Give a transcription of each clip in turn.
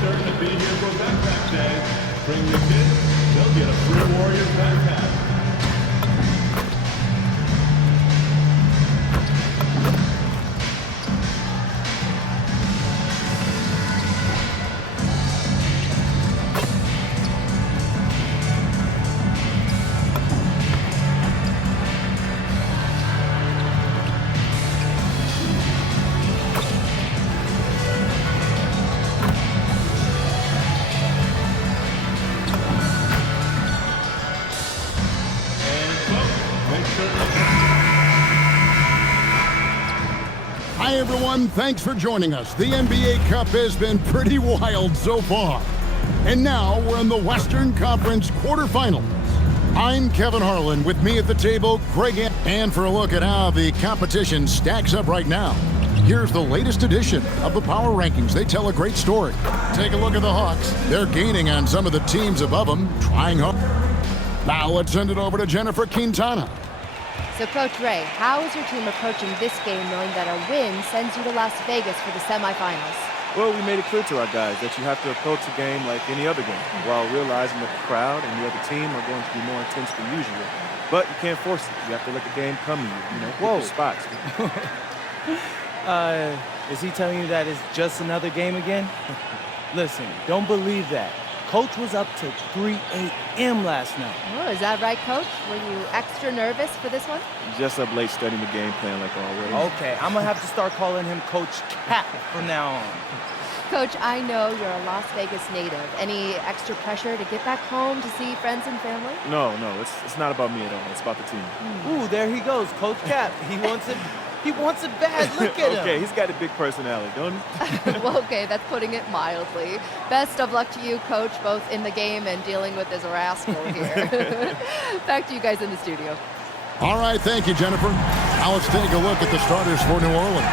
certain to be here for Backpack Day. Bring the kids, they'll get a free Warriors backpack. Hi, everyone. Thanks for joining us. The NBA Cup has been pretty wild so far. And now we're in the Western Conference quarterfinals. I'm Kevin Harlan. With me at the table, Greg. And for a look at how the competition stacks up right now, here's the latest edition of the Power Rankings. They tell a great story. Take a look at the Hawks. They're gaining on some of the teams above them, trying hard. Now let's send it over to Jennifer Quintana. So, Coach Ray, how is your team approaching this game knowing that a win sends you to Las Vegas for the semifinals? Well, we made it clear to our guys that you have to approach a game like any other game, while realizing that the crowd and the other team are going to be more intense than usual. But you can't force it. You have to let the game come to you, Whoa. Spots. Is he telling you that it's just another game again? Listen, don't believe that. Coach was up till 3 a.m. last night. Oh, is that right, Coach? Were you extra nervous for this one? Just up late studying the game plan like always. Okay, I'm going to have to start calling him Coach Cap from now on. Coach, I know you're a Las Vegas native. Any extra pressure to get back home to see friends and family? No, it's not about me at all. It's about the team. Ooh, there he goes, Coach Cap. He wants it bad. Look at him. Okay, he's got a big personality, don't he? Well, okay, that's putting it mildly. Best of luck to you, Coach, both in the game and dealing with this rascal here. Back to you guys in the studio. All right, thank you, Jennifer. Now let's take a look at the starters for New Orleans.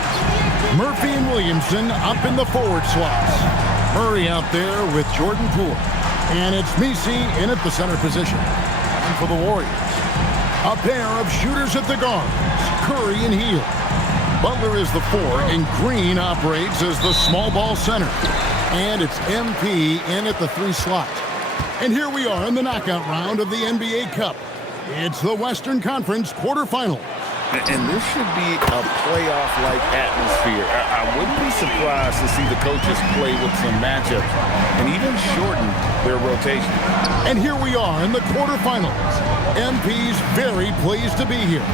Murphy and Williamson up in the forward slots. Murray out there with Jordan Poole. And it's Messi in at the center position. And for the Warriors, a pair of shooters at the guards, Curry and Hield. Butler is the 4, and Green operates as the small ball center. And it's MP in at the 3 slot. And here we are in the knockout round of the NBA Cup. It's the Western Conference quarterfinals. And this should be a playoff-like atmosphere. I wouldn't be surprised to see the coaches play with some matchups and even shorten their rotation. And here we are in the quarterfinals. MP's very pleased to be here,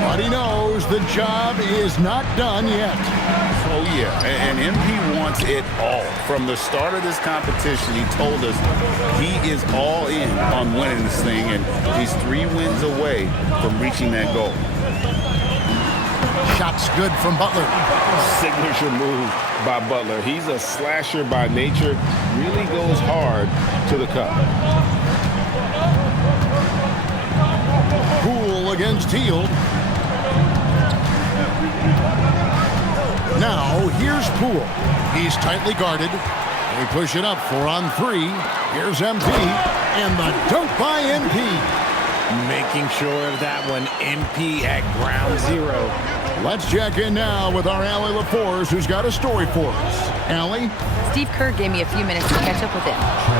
but he knows the job is not done yet. Oh, yeah, and MP wants it all. From the start of this competition, he told us he is all in on winning this thing, and he's 3 wins away from reaching that goal. Shots good from Butler. Signature move by Butler. He's a slasher by nature, really goes hard to the cup. Poole against Hield. Now, here's Poole. He's tightly guarded. They push it up 4 on 3. Here's MP. And the dunk by MP. Making sure of that one, MP at ground zero. Let's check in now with our Allie LaForce, who's got a story for us. Allie? Steve Kerr gave me a few minutes to catch up with him.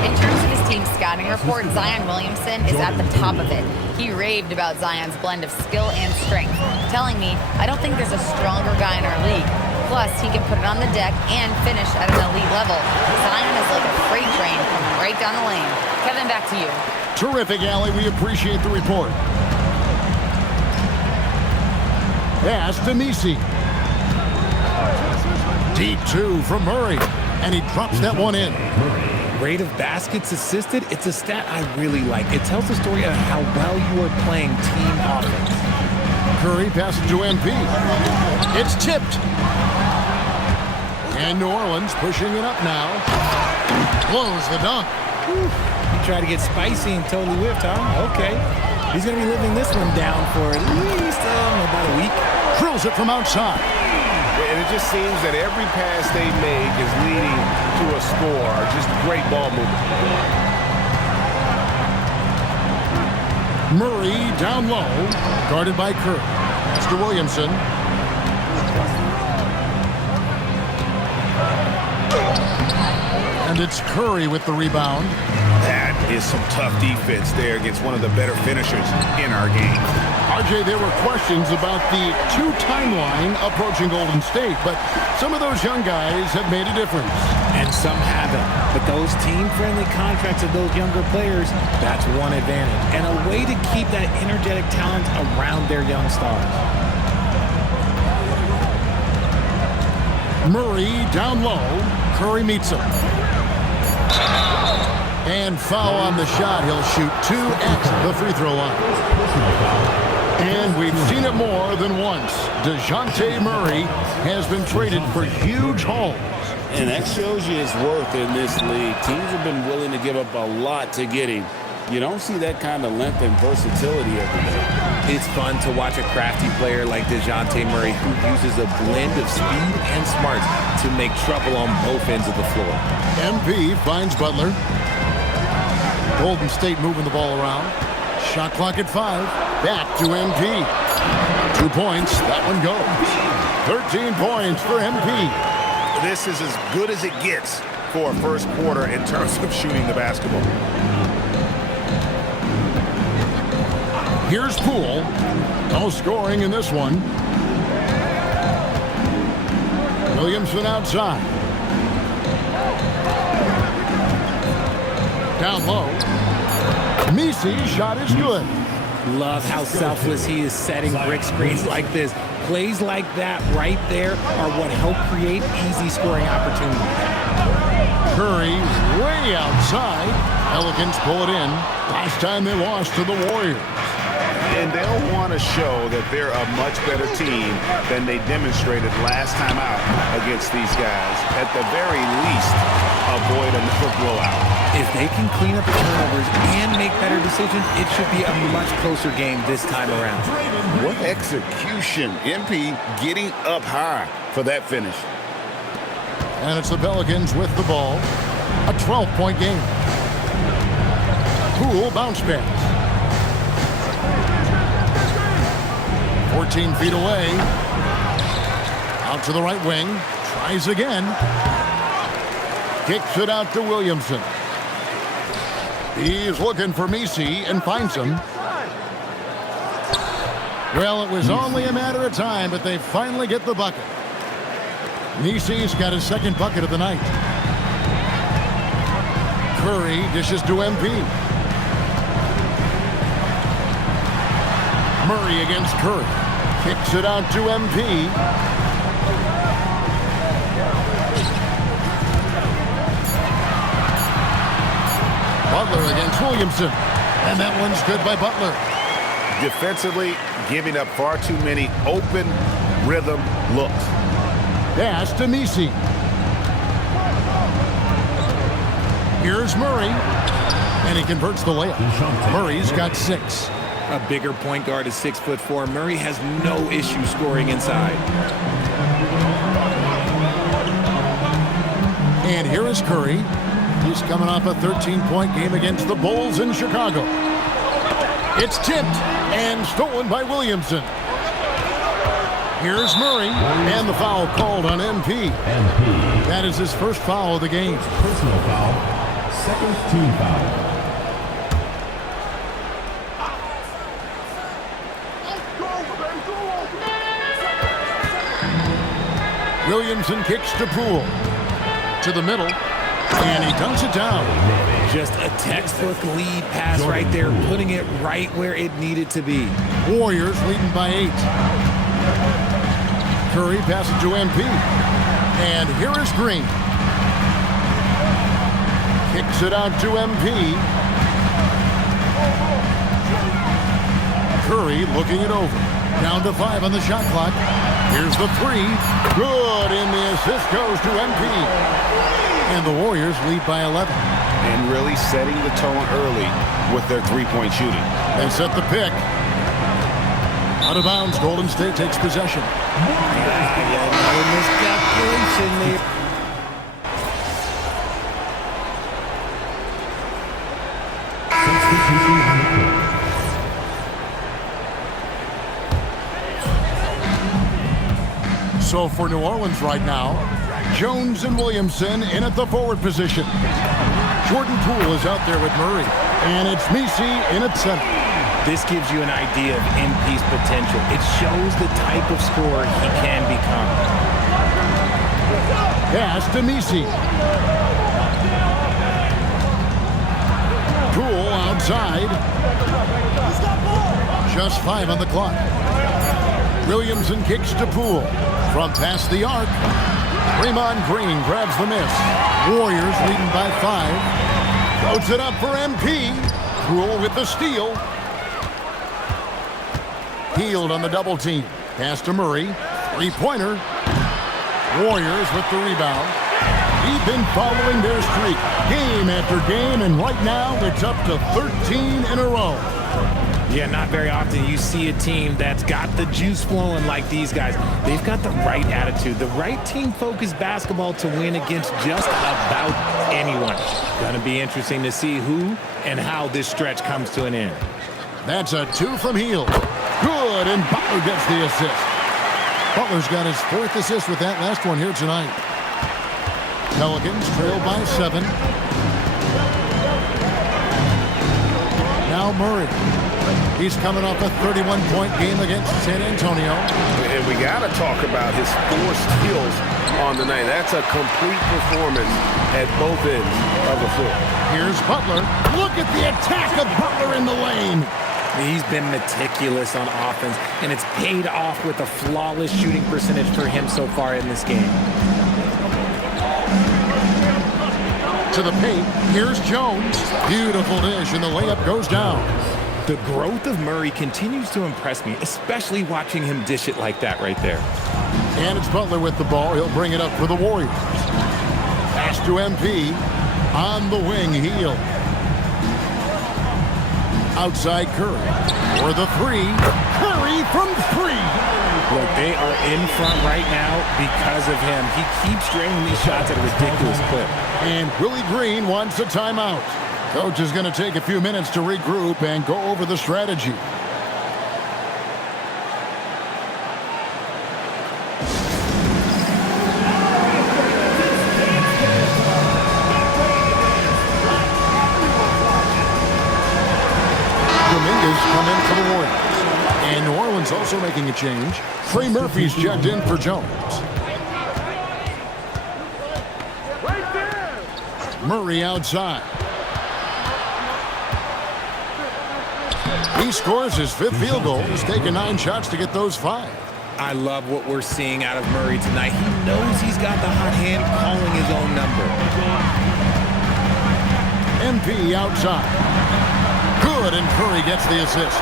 In terms of his team scouting report, Zion Williamson is at the top of it. He raved about Zion's blend of skill and strength, telling me, I don't think there's a stronger guy in our league. Plus, he can put it on the deck and finish at an elite level. Zion is like a freight train coming right down the lane. Kevin, back to you. Terrific, Allie. We appreciate the report. Pass to Messi. Deep 2 from Murray. And he drops that one in. Rate of baskets assisted, it's a stat I really like. It tells the story of how well you are playing team offense. Curry passes to MP. It's tipped. And New Orleans pushing it up now. Blows the dunk. He tried to get spicy and totally whiffed, huh? Okay. He's going to be living this one down for at least about a week. Drills it from outside. And it just seems that every pass they make is leading to a score. Just great ball movement. Murray down low, guarded by Kerr. Pass to Williamson. And it's Curry with the rebound. That is some tough defense there against one of the better finishers in our game. RJ, there were questions about the 2 timeline approaching Golden State, but some of those young guys have made a difference. And some haven't. But those team-friendly contracts of those younger players, that's one advantage. And a way to keep that energetic talent around their young stars. Murray down low. Curry meets him. And foul on the shot. He'll shoot 2 at the free throw line. And we've seen it more than once. DeJounte Murray has been traded for huge hauls. And that shows you his worth in this league. Teams have been willing to give up a lot to get him. You don't see that kind of length and versatility every day. It's fun to watch a crafty player like DeJounte Murray who uses a blend of speed and smarts to make trouble on both ends of the floor. MP finds Butler. Golden State moving the ball around. Shot clock at 5. Back to MP. 2 points. That one goes. 13 points for MP. This is as good as it gets for a first quarter in terms of shooting the basketball. Here's Poole. No scoring in this one. Williamson outside. Down low. Misi's shot is good. Love how selfless he is setting brick screens like this. Plays like that right there are what help create easy scoring opportunities. Curry way outside. Pelicans pull it in. Last time they lost to the Warriors. And they'll want to show that they're a much better team than they demonstrated last time out against these guys. At the very least, avoid another blowout. If they can clean up the turnovers and make better decisions, it should be a much closer game this time around. What execution. MP getting up high for that finish. And it's the Pelicans with the ball. A 12-point game. Poole bounce pass. 14 feet away. Out to the right wing. Tries again. Kicks it out to Williamson. He's looking for Misi and finds him. Well, it was only a matter of time, but they finally get the bucket. Misi's got his second bucket of the night. Curry dishes to MP. Murray against Curry. Kicks it out to MP. Butler against Williamson. And that one's good by Butler. Defensively, giving up far too many open rhythm looks. Pass to Misi. Here's Murray. And he converts the layup. Murray's got 6. A bigger point guard is 6'4". Murray has no issue scoring inside. And here is Curry. He's coming off a 13-point game against the Bulls in Chicago. It's tipped and stolen by Williamson. Here's Murray, and the foul called on MP. That is his first foul of the game. Personal foul. Second team foul. Williamson kicks to Poole. To the middle, and he dunks it down. Just a textbook lead pass right there, putting it right where it needed to be. Warriors leading by 8. Curry passes to MP. And here is Green. Kicks it out to MP. Curry looking it over. Down to 5 on the shot clock. Here's the 3. Good, and the assist goes to MP. And the Warriors lead by 11. And really setting the tone early with their three-point shooting. They set the pick. Out of bounds, Golden State takes possession. Miscalculation there. So for New Orleans right now, Jones and Williamson in at the forward position. Jordan Poole is out there with Murray. And it's Messi in at center. This gives you an idea of MP's potential. It shows the type of scorer he can become. Pass to Messi. Poole outside. Just 5 on the clock. Williamson kicks to Poole. From past the arc. Draymond Green grabs the miss. Warriors leading by 5. Floats it up for MP. Poole with the steal. Healed on the double team. Pass to Murray. 3-pointer. Warriors with the rebound. We've been following their streak game after game, and right now it's up to 13 in a row. Yeah, not very often you see a team that's got the juice flowing like these guys. They've got the right attitude, the right team-focused basketball to win against just about anyone. Going to be interesting to see who and how this stretch comes to an end. That's a 2 from Hield. Good, and Butler gets the assist. Butler's got his 4th assist with that last one here tonight. Pelicans trail by 7. Now Murray. He's coming off a 31-point game against San Antonio. And we got to talk about his 4 steals on the night. That's a complete performance at both ends of the floor. Here's Butler. Look at the attack of Butler in the lane. He's been meticulous on offense, and it's paid off with a flawless shooting percentage for him so far in this game. To the paint. Here's Jones. Beautiful dish, and the layup goes down. The growth of Murray continues to impress me, especially watching him dish it like that right there. And it's Butler with the ball. He'll bring it up for the Warriors. Pass to MP. On the wing, Hield. Outside Curry. For the 3. Curry from 3. Look, they are in front right now because of him. He keeps draining these shots at a ridiculous clip. And Willie Green wants a timeout. Coach is going to take a few minutes to regroup and go over the strategy. Dominguez come in for the Warriors. And New Orleans also making a change. Trey Murphy's checked in for Jones. Murray outside. He scores his 5th field goal. He's taken 9 shots to get those 5. I love what we're seeing out of Murray tonight. He knows he's got the hot hand calling his own number. MP outside. Good, and Curry gets the assist.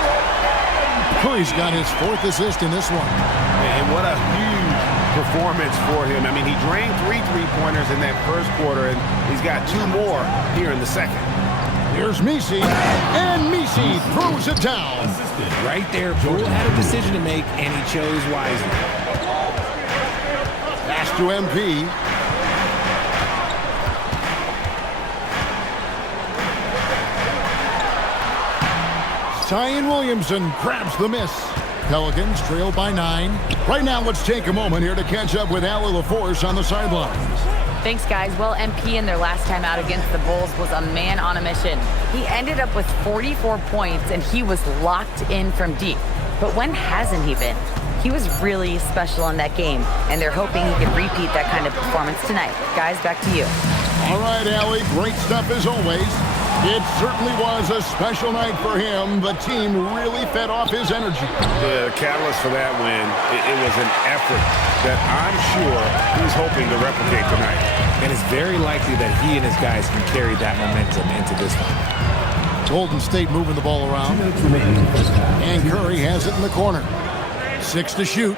Curry's got his 4th assist in this one. And what a huge performance for him. I mean, he drained 3 3-pointers in that first quarter, and he's got 2 more here in the second. Here's Messi, and Messi throws it down. Right there, Poole had a decision to make, and he chose wisely. Pass to MP. Zion Williamson grabs the miss. Pelicans trail by 9. Right now, let's take a moment here to catch up with Allie LaForce on the sidelines. Thanks, guys. Well, MP in their last time out against the Bulls was a man on a mission. He ended up with 44 points, and he was locked in from deep. But when hasn't he been? He was really special in that game, and they're hoping he can repeat that kind of performance tonight. Guys, back to you. All right, Allie, great stuff as always. It certainly was a special night for him. The team really fed off his energy. The catalyst for that win, it was an effort that I'm sure he's hoping to replicate tonight. And it's very likely that he and his guys can carry that momentum into this one. Golden State moving the ball around. And Curry has it in the corner. 6 to shoot.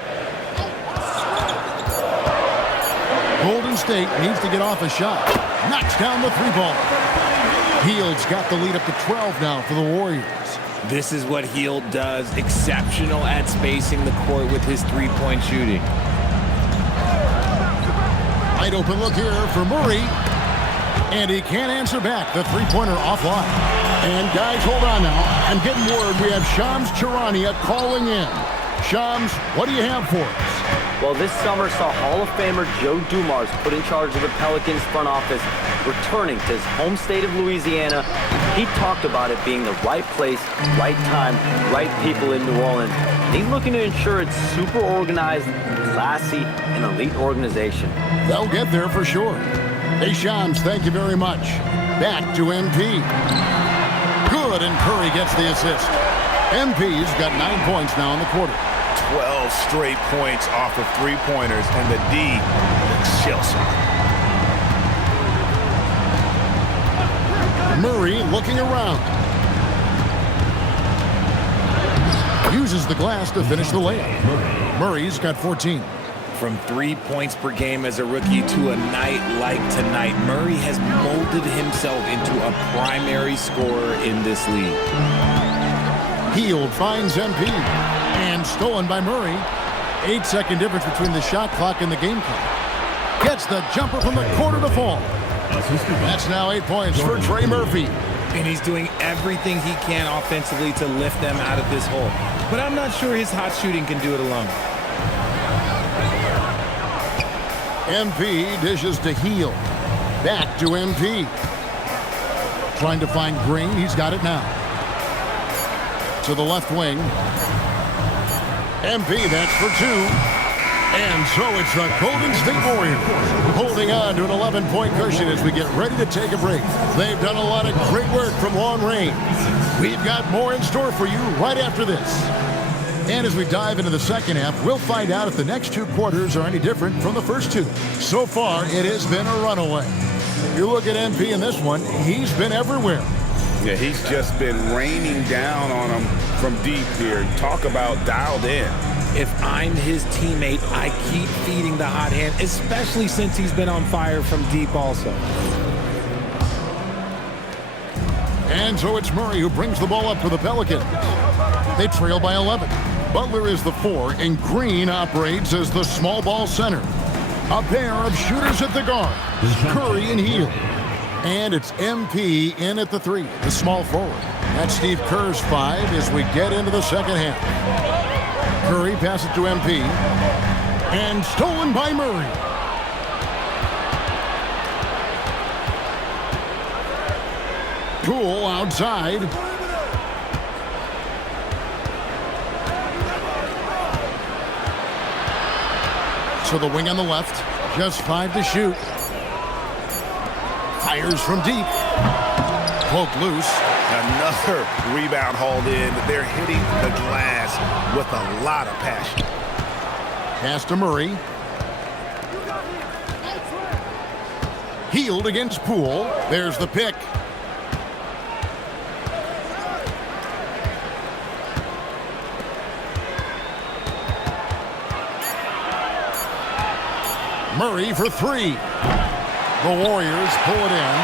Golden State needs to get off a shot. Knocks down the 3-ball. Hield's got the lead up to 12 now for the Warriors. This is what Hield does. Exceptional at spacing the court with his 3-point shooting. Wide open look here for Murray. And he can't answer back. The 3-pointer offline. And guys, hold on now. I'm getting word we have Shams Charania calling in. Shams, what do you have for us? Well, this summer saw Hall of Famer Joe Dumars put in charge of the Pelicans front office, returning to his home state of Louisiana. He talked about it being the right place, right time, right people in New Orleans. And he's looking to ensure it's super organized, classy, and elite organization. They'll get there for sure. Hey, Shams, thank you very much. Back to MP. Good, and Curry gets the assist. MP's got 9 points now in the quarter. 12 straight points off of three-pointers, and the D looks shell-shocked. Murray looking around. Uses the glass to finish the layup. Murray's got 14. From 3 points per game as a rookie to a night like tonight, Murray has molded himself into a primary scorer in this league. Hield finds MP. And stolen by Murray. 8-second difference between the shot clock and the game clock. Gets the jumper from the corner to fall. That's now 8 points for Trey Murphy. And he's doing everything he can offensively to lift them out of this hole. But I'm not sure his hot shooting can do it alone. MP dishes to Hield. Back to MP. Trying to find Green. He's got it now. To the left wing. MP, that's for 2. And so it's the Golden State Warriors holding on to an 11-point cushion as we get ready to take a break. They've done a lot of great work from long range. We've got more in store for you right after this. And as we dive into the second half, we'll find out if the next 2 quarters are any different from the first 2. So far, it has been a runaway. You look at MP in this one, he's been everywhere. Yeah, he's just been raining down on him from deep here. Talk about dialed in. If I'm his teammate, I keep feeding the hot hand, especially since he's been on fire from deep also. And so it's Murray who brings the ball up for the Pelicans. They trail by 11. Butler is the 4, and Green operates as the small ball center. A pair of shooters at the guard, Curry and Hield. And it's MP in at the 3, the small forward. That's Steve Kerr's 5 as we get into the second half. Curry passes to MP. And stolen by Murray. Poole outside. To the wing on the left. Just 5 to shoot. Fires from deep. Poked loose. Another rebound hauled in. They're hitting the glass with a lot of passion. Pass to Murray. Hield against Poole. There's the pick. Murray for 3. The Warriors pull it in.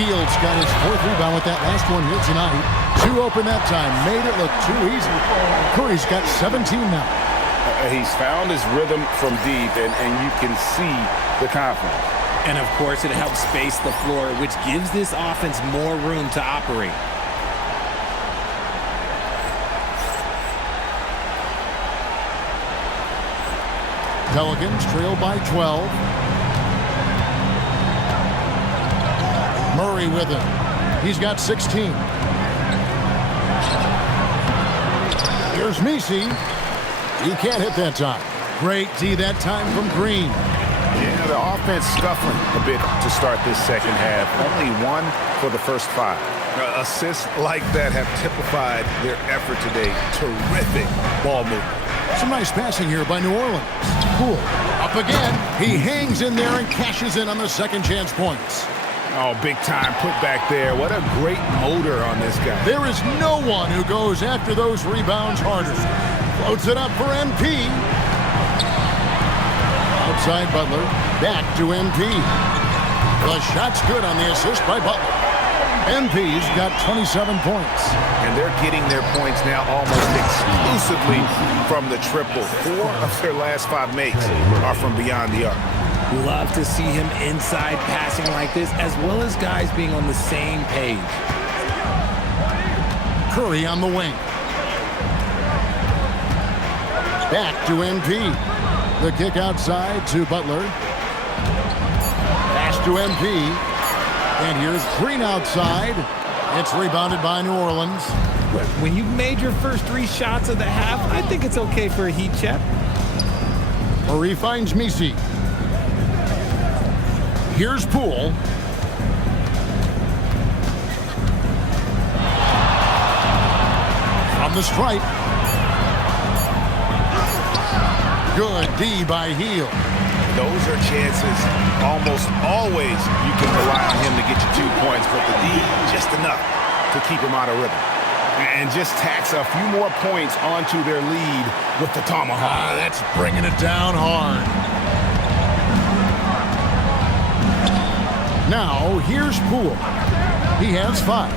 Hield's got his 4th rebound with that last one here tonight. 2 open that time. Made it look too easy. Curry's got 17 now. He's found his rhythm from deep, and you can see the confidence. And of course, it helps space the floor, which gives this offense more room to operate. Pelicans trail by 12. Murray with him. He's got 16. Here's Messi. He can't hit that time. Great D that time from Green. Yeah, the offense scuffling a bit to start this second half. Only 1 for the first 5. Assists like that have typified their effort today. Terrific ball movement. Some nice passing here by New Orleans. Poole up again. He hangs in there and cashes in on the second chance points. Oh, big time put back there. What a great motor on this guy. There is no one who goes after those rebounds harder. Floats it up for MP. Outside Butler. Back to MP. The shot's good on the assist by Butler. MP's got 27 points. And they're getting their points now almost exclusively from the triple. 4 of their last 5 makes are from beyond the arc. Love to see him inside passing like this, as well as guys being on the same page. Curry on the wing. Back to MP. The kick outside to Butler. Pass to MP. And here's Green outside. It's rebounded by New Orleans. When you've made your first 3 shots of the half, I think it's okay for a heat check. Murray finds Messi. Here's Poole. From the stripe. Good D by Hield. Those are chances almost always you can rely on him to get you 2 points, but the D just enough to keep him out of rhythm. And just tacks a few more points onto their lead with the tomahawk. That's bringing it down hard. Now, here's Poole. He has 5.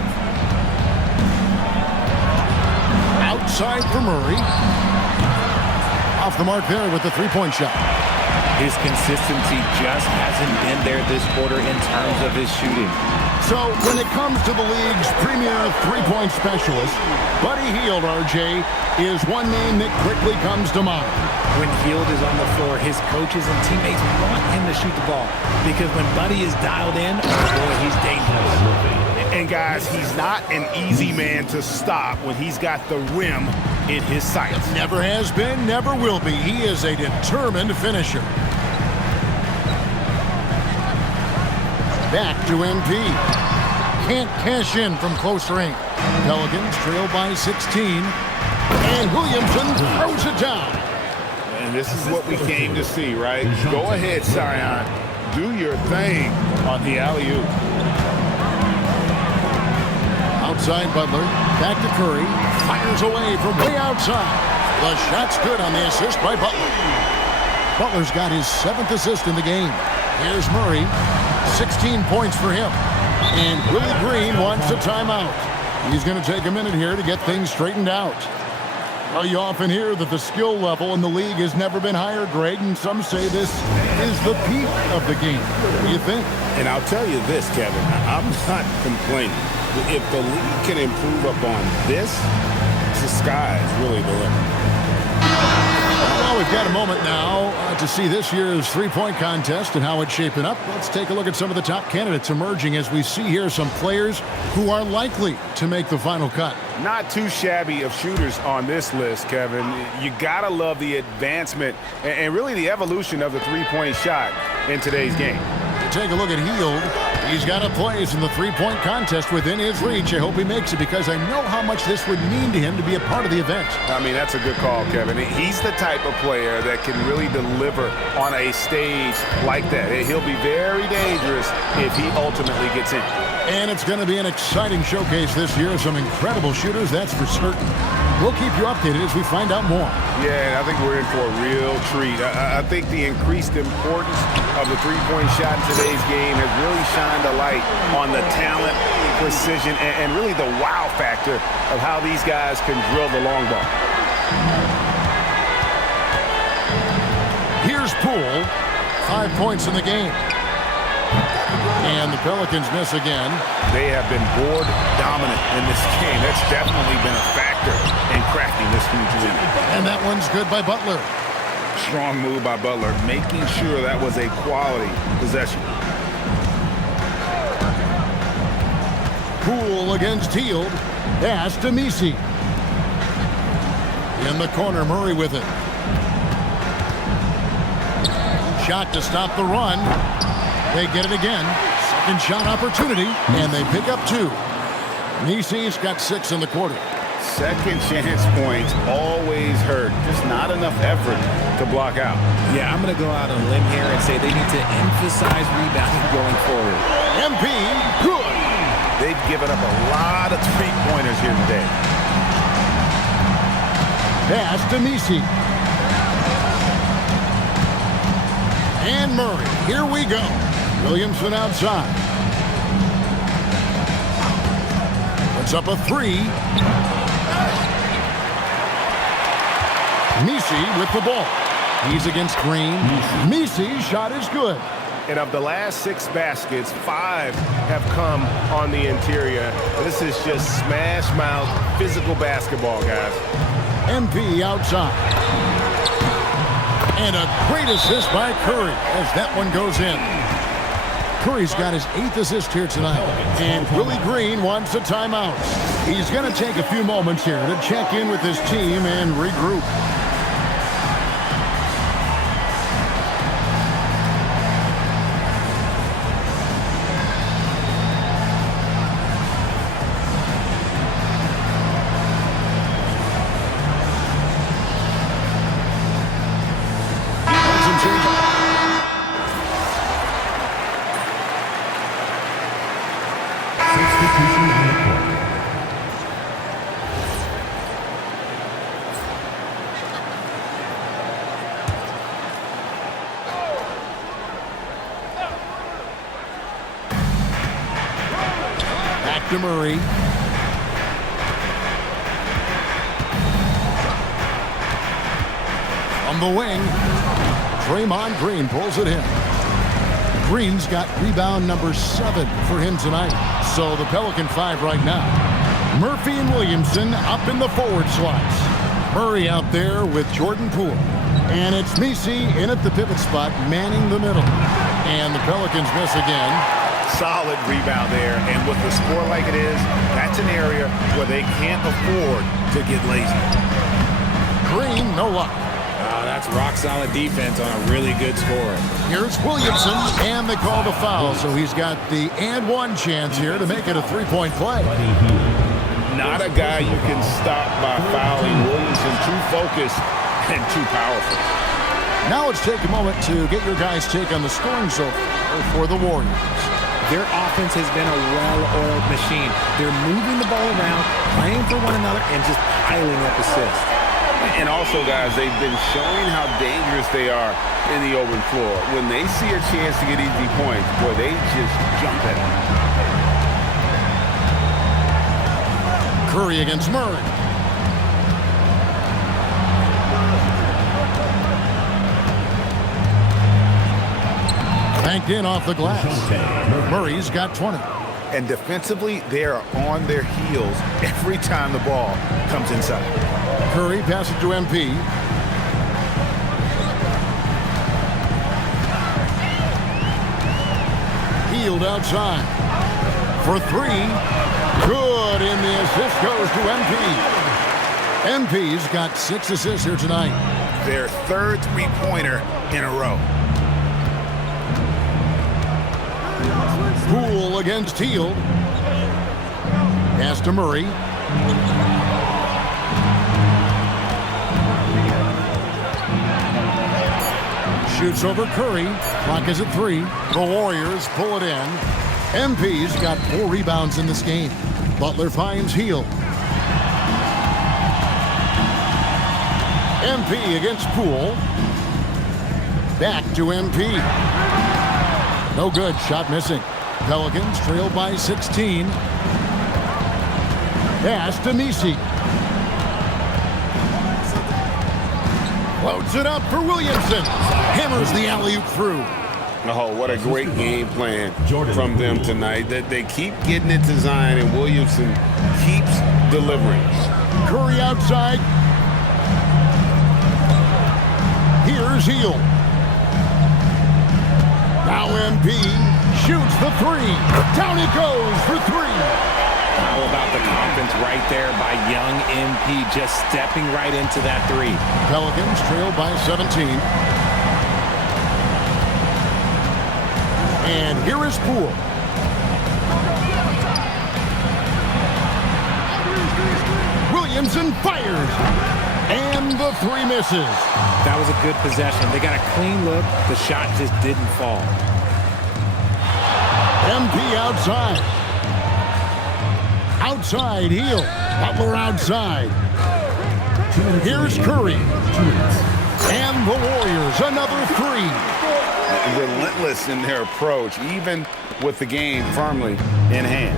Outside for Murray. Off the mark there with the 3-point shot. His consistency just hasn't been there this quarter in terms of his shooting. So, when it comes to the league's premier 3-point specialist, Buddy Hield, RJ, is one name that quickly comes to mind. When Hield is on the floor, his coaches and teammates want him to shoot the ball. Because when Buddy is dialed in, oh boy, he's dangerous. And guys, he's not an easy man to stop when he's got the rim in his sights. Never has been, never will be. He is a determined finisher. Back to MP. Can't cash in from close range. Pelicans trail by 16. And Williamson throws it down. And this is what we came to see, right? Go ahead, Zion. Do your thing on the alley-oop. Outside Butler. Back to Curry. Fires away from way outside. The shot's good on the assist by Butler. Butler's got his 7th assist in the game. Here's Murray. 16 points for him. And Willie Green wants a timeout. He's going to take a minute here to get things straightened out. Well, you often hear that the skill level in the league has never been higher, Greg, and some say this is the peak of the game. What do you think? And I'll tell you this, Kevin, I'm not complaining. If the league can improve upon this, the sky is really the limit. Well, we've got a moment now to see this year's 3-point contest and how it's shaping up. Let's take a look at some of the top candidates emerging as we see here some players who are likely to make the final cut. Not too shabby of shooters on this list, Kevin. You gotta love the advancement and really the evolution of the 3-point shot in today's game. Take a look at Hield. He's got a place in the 3-point contest within his reach. I hope he makes it because I know how much this would mean to him to be a part of the event. I mean, that's a good call, Kevin. He's the type of player that can really deliver on a stage like that. He'll be very dangerous if he ultimately gets in. And it's going to be an exciting showcase this year. Some incredible shooters, that's for certain. We'll keep you updated as we find out more. Yeah, I think we're in for a real treat. I think the increased importance of the 3-point shot in today's game has really shined a light on the talent, precision, and really the wow factor of how these guys can drill the long ball. Here's Poole. 5 points in the game. And the Pelicans miss again. They have been board dominant in this game. That's definitely been a factor in cracking this huge lead. And that one's good by Butler. Strong move by Butler, making sure that was a quality possession. Poole against Hield. Pass to Messi. In the corner, Murray with it. Shot to stop the run. They get it again. Second shot opportunity, and they pick up 2. Messi's got 6 in the quarter. Second chance points always hurt. Just not enough effort to block out. Yeah, I'm going to go out on a limb here and say they need to emphasize rebounding going forward. MP, good. They've given up a lot of 3-pointers here today. Pass to Messi. And Murray, here we go. Williamson outside. Puts up a 3. Messi with the ball. He's against Green. Messi's shot is good. And of the last 6 baskets, 5 have come on the interior. This is just smash mouth, physical basketball, guys. MP outside. And a great assist by Curry as that one goes in. Curry's got his 8th assist here tonight. And Willie Green wants a timeout. He's going to take a few moments here to check in with his team and regroup. To Murray. On the wing, Draymond Green pulls it in. Green's got rebound number 7 for him tonight. So the Pelican 5 right now. Murphy and Williamson up in the forward slots. Murray out there with Jordan Poole. And it's Messi in at the pivot spot, manning the middle. And the Pelicans miss again. Solid rebound there, and with the score like it is, that's an area where they can't afford to get lazy. Green, no luck. That's rock-solid defense on a really good score. Here's Williamson, and they call the foul, so he's got the and one chance here to make it a three-point play. Not a guy you can stop by fouling. Williamson too focused and too powerful. Now let's take a moment to get your guys' take on the scoring so far for the Warriors. Their offense has been a well-oiled machine. They're moving the ball around, playing for one another, and just piling up assists. And also, guys, they've been showing how dangerous they are in the open floor. When they see a chance to get easy points, boy, they just jump at it. Curry against Murray. Banked in off the glass. Murray's got 20. And defensively, they are on their heels every time the ball comes inside. Curry passes to MP. Healed outside. For 3. Good, and the assist goes to MP. MP's got 6 assists here tonight. Their third three-pointer in a row. Poole against Hield. Pass to Murray. Shoots over Curry. Clock is at 3. The Warriors pull it in. MP's got 4 rebounds in this game. Butler finds Hield. MP against Poole. Back to MP. No good. Shot missing. Pelicans trail by 16. Pass to Messi. Floats it up for Williamson. Hammers the alley-oop through. Oh, what a great game plan from them tonight. That they keep getting it to Zion, and Williamson keeps delivering. Curry outside. Here's Hield. Now MP shoots the 3. Down it goes for 3. How about the confidence right there by young MP, just stepping right into that 3. Pelicans trail by 17. And here is Poole. Williamson fires. And the 3 misses. That was a good possession. They got a clean look. The shot just didn't fall. MP outside. Outside, Hield. Butler outside. Here's Curry. And the Warriors, another 3. Relentless in their approach, even with the game firmly in hand.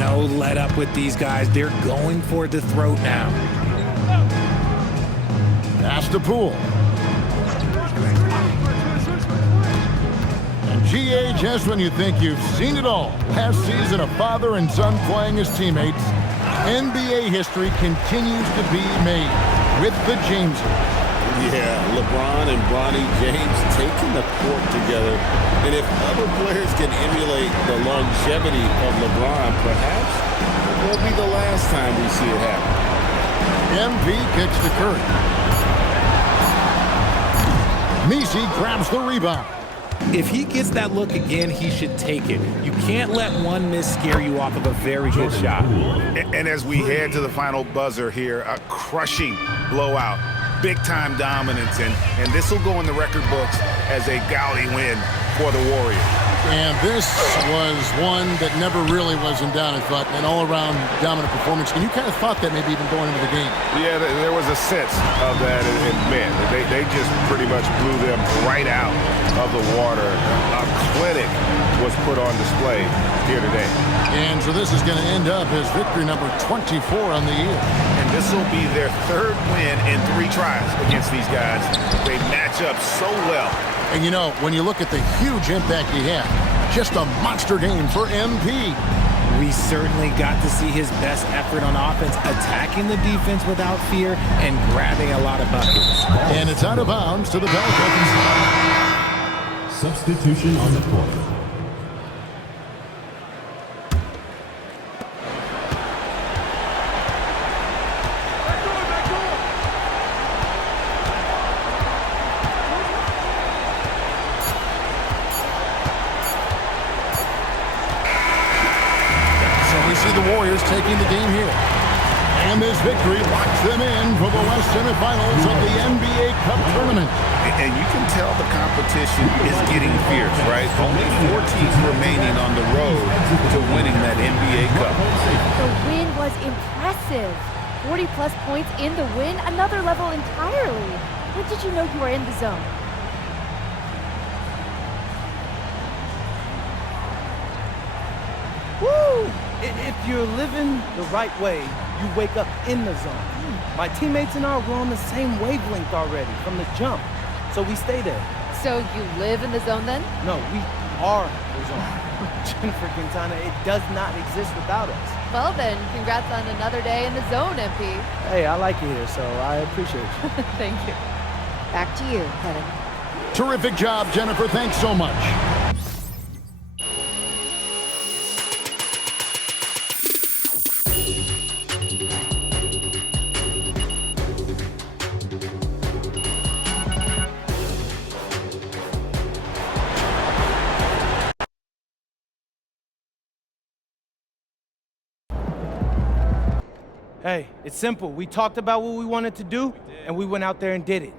No let up with these guys. They're going for the throat now. Pass to Poole. And GA, just when you think you've seen it all. Last season, a father and son playing as teammates. NBA history continues to be made with the Jameses. Yeah, LeBron and Bronny James taking the court together. And if other players can emulate the longevity of LeBron, perhaps it will be the last time we see it happen. MP kicks to Curry. Messi grabs the rebound. If he gets that look again, he should take it. You can't let one miss scare you off of a very good shot. And as we head to the final buzzer here, a crushing blowout, big-time dominance, and this will go in the record books as a gaudy win for the Warriors. And this was one that never really was in doubt, I thought, an all-around dominant performance. And you kind of thought that maybe even going into the game. Yeah, there was a sense of that in men. They just pretty much blew them right out of the water. A clinic was put on display here today. And so this is going to end up as victory number 24 on the year. And this will be their third win in 3 tries against these guys. They match up so well. And you know, when you look at the huge impact he had, just a monster game for MP. We certainly got to see his best effort on offense, attacking the defense without fear and grabbing a lot of buckets. And it's out of bounds to the Pelicans. Substitution on the court. The Warriors taking the game here. And this victory locks them in for the West semifinals of the NBA Cup tournament. And you can tell the competition is getting fierce, right? Only 4 teams remaining on the road to winning that NBA Cup. The win was impressive. 40-plus points in the win, another level entirely. When did you know you were in the zone? Woo! If you're living the right way, you wake up in the zone. My teammates and I were on the same wavelength already from the jump, so we stay there. So you live in the zone then? No, we are the zone. Jennifer Quintana, it does not exist without us. Well then, congrats on another day in the zone, MP. Hey, I like it here, so I appreciate you. Thank you. Back to you, Kevin. Terrific job, Jennifer. Thanks so much. Hey, it's simple. We talked about what we wanted to do, and we went out there and did it.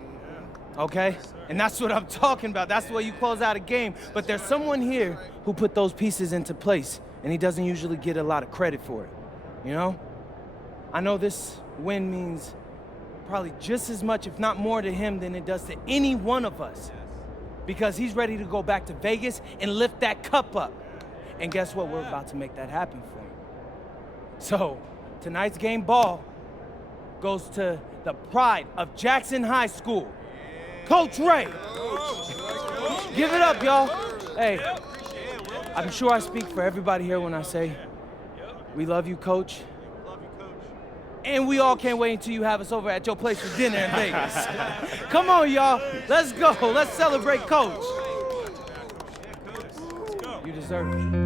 Okay? And that's what I'm talking about. That's the way you close out a game. But there's someone here who put those pieces into place, and he doesn't usually get a lot of credit for it. You know? I know this win means probably just as much, if not more, to him than it does to any one of us. Because he's ready to go back to Vegas and lift that cup up. And guess what? We're about to make that happen for him. So, tonight's game ball goes to the pride of Jackson High School, Coach Ray. Give it up, y'all. Hey, I'm sure I speak for everybody here when I say we love you, Coach. And we all can't wait until you have us over at your place for dinner in Vegas. Come on, y'all. Let's go. Let's celebrate Coach. You deserve it.